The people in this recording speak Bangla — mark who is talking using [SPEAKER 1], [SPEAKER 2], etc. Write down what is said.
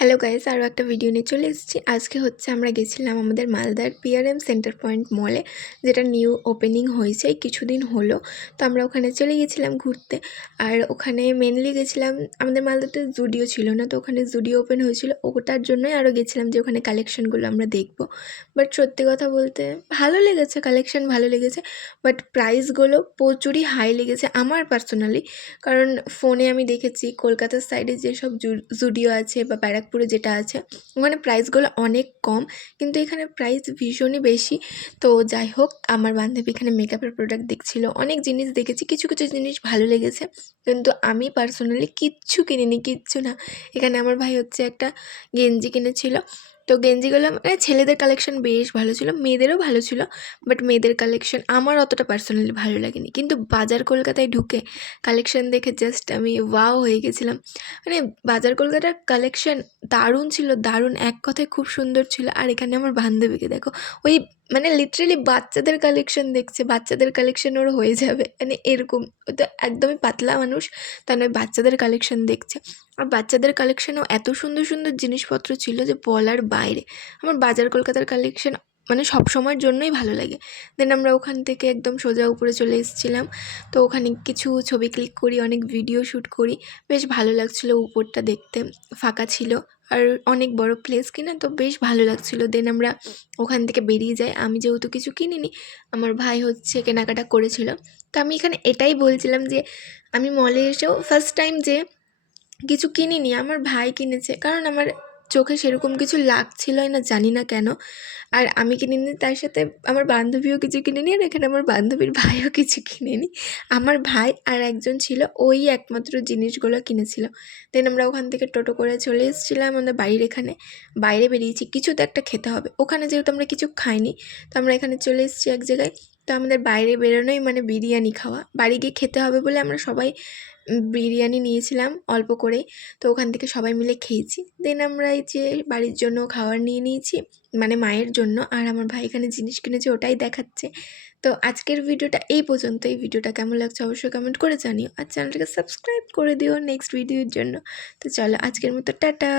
[SPEAKER 1] হ্যালো গাইস আরও একটা ভিডিও নিয়ে চলে এসেছি। আজকে হচ্ছে আমরা গেছিলাম আমাদের মালদার পিআরএম সেন্টার পয়েন্ট মলে যেটা নিউ ওপেনিং হয়েছে, কিছুদিন হলো। তো আমরা ওখানে চলে গেছিলাম ঘুরতে। আর ওখানে মেনলি গেছিলাম, আমাদের মালদাতে জুডিও ছিল না, তো ওখানে জুডিও ওপেন হয়েছিল। ওটার জন্যই আরও গেছিলাম যে ওখানে কালেকশনগুলো আমরা দেখব। বাট সত্যি কথা বলতে, ভালো লেগেছে কালেকশন ভালো লেগেছে। বাট প্রাইসগুলো প্রচুরই হাই লেগেছে আমার পার্সোনালি কারণ ফোনে আমি দেখেছি, কলকাতার সাইডে যেসব জুডিও আছে বা ব্যারাকপুরে যেটা আছে, ওখানে প্রাইসগুলো অনেক কম, কিন্তু এখানে প্রাইস ভীষণই বেশি। তো যাই হোক, আমার বান্ধবী এখানে মেকআপের প্রোডাক্ট দেখছিল, অনেক জিনিস দেখেছি, কিছু কিছু জিনিস ভালো লেগেছে, কিন্তু আমি পার্সোনালি কিচ্ছু কিনিনি, কিচ্ছু না। এখানে আমার ভাই হচ্ছে একটা গেঞ্জি কিনেছিল তো গেঞ্জিগুলো মানে ছেলেদের কালেকশন বেশ ভালো ছিল, মেয়েদেরও ভালো ছিল বাট মেয়েদের কালেকশন আমার অতটা পার্সোনালি ভালো লাগেনি। কিন্তু বাজার কলকাতায় ঢুকে কালেকশন দেখে জাস্ট আমি ওয়াও হয়ে গেছিলাম। মানে বাজার কলকাতার কালেকশন দারুণ ছিল, দারুণ, এক কথায় খুব সুন্দর ছিল। আর এখানে আমার বান্ধবীকে দেখো, ওই মানে লিটারেলি বাচ্চাদের কালেকশন দেখছে, বাচ্চাদের কালেকশন ওর হয়ে যাবে। মানে এরকম, ও তো একদমই পাতলা মানুষ তা নয় বাচ্চাদের কালেকশন দেখছে। আর বাচ্চাদের কালেকশনেও এত সুন্দর সুন্দর জিনিসপত্র ছিল যে বলার বাইরে। আমার বাজার কলকাতার কালেকশন মানে সব সময়ের জন্যই ভালো লাগে। দেন আমরা ওখান থেকে একদম সোজা উপরে চলে এসেছিলাম। তো ওখানে কিছু ছবি ক্লিক করি, অনেক ভিডিও শ্যুট করি। বেশ ভালো লাগছিল উপরটা দেখতে। ফাঁকা ছিল। আর অনেক বড় প্লেস কিনা, তো বেশ ভালো লাগছিল। দেন আমরা ওখান থেকে বেরিয়ে যাই। আমি যেহেতু কিছু কিনিনি, আমার ভাই হচ্ছে কেনাকাটা করেছিল। তো আমি এখানে এটাই বলছিলাম যে, আমি মলে এসেও ফার্স্ট টাইম যে কিছু কিনিনি, আমার ভাই কিনেছে। কারণ আমার চোখে সেরকম কিছু লাগছিলই না, জানি না কেন। আর আমি কিনিনি, তার সাথে আমার বান্ধবীও কিছু কিনেনি, আর এখানে আমার বান্ধবীর ভাইও কিছু কিনেনি। আমার ভাই আর একজন ছিল, ওই একমাত্র জিনিসগুলো কিনেছিল। দেন আমরা ওখান থেকে টোটো করে চলে এসেছিলাম আমাদের বাড়ির এখানে। বাইরে বেরিয়েছি, কিছু তো একটা খেতে হবে। ওখানে যেহেতু আমরা কিছু খাইনি, তো আমরা এখানে চলে এসেছি এক জায়গায়। তো আমাদের বাইরে বেরোনোই মানে বিরিয়ানি খাওয়া। বাড়ি গিয়ে খেতে হবে বলে আমরা সবাই বিরিয়ানি নিয়েছিলাম অল্প করেই। তো ওখান থেকে সবাই মিলে খেয়েছি। দেন আমরা এই যে বাড়ির জন্য খাবার নিয়ে নিয়েছি মানে মায়ের জন্য। আর আমার ভাই এখানে জিনিস কিনেছে, ওটাই দেখাচ্ছে। তো আজকের ভিডিওটা এই পর্যন্ত এই ভিডিওটা কেমন লাগছে অবশ্যই কমেন্ট করে জানিও। আর চ্যানেলটাকে সাবস্ক্রাইব করে দিও নেক্সট ভিডিওর জন্য। তো চলো আজকের মতো, টাটা!